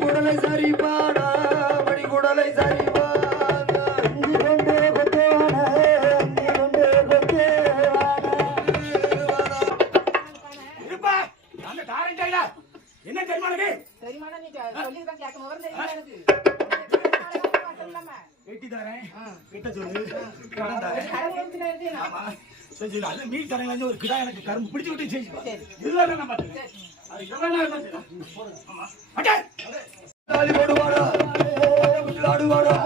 குடலை சரிபாடா மணி குடலை சரிபா என்ன தெரியுமா வெட்டி தரேன் கிட்ட சொல்லு கடன் தரேன் ஆமா சரி அது மீன் தரேன் ஒரு கிடா எனக்கு கரும்பு பிடிச்சு விட்டு செஞ்சு இதுதான் நான் பார்த்தேன் அது எவ்வளவு ஆமா அடே தாலி போடுவாடா ஆடுவாடா